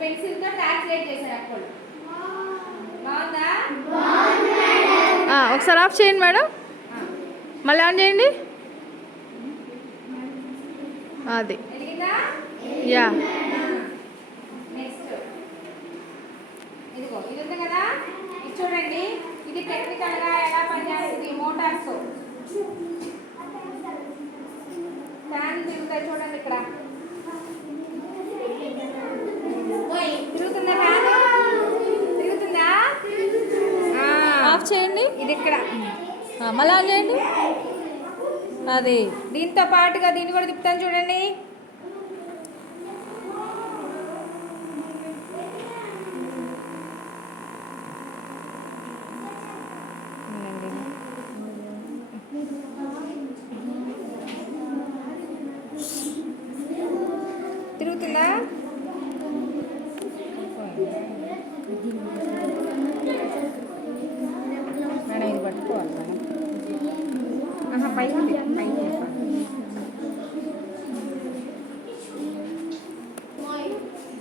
పెన్సిల్తో calculate చేశారు అప్పుడు. బాగుందా? ఒకసారి ఆఫ్ చేయండి మేడం, మళ్ళీ ఆన్ చేయండి. అది యా. నెక్స్ట్ ఇదిగో ఇది ఉంది కదా, ఇది చూడండి. ఇది టెక్నికల్గా ఎలా పనిచేస్తుంది మోటార్స్. ఫ్యాన్ తిరుగుతాయి చూడండి ఇక్కడ. తిరుగుతుందా ఫ్యాన్? తిరుగుతుందా? ఆఫ్ చేయండి. ఇది ఇక్కడ మళ్ళీ ఆన్ చేయండి. అది దీంతో పాటుగా దీన్ని కూడా తిప్పుతాను చూడండి. తిరుగుతుందా? మేడం ఇది పట్టుకోవాలి మేడం. పైకి పైకి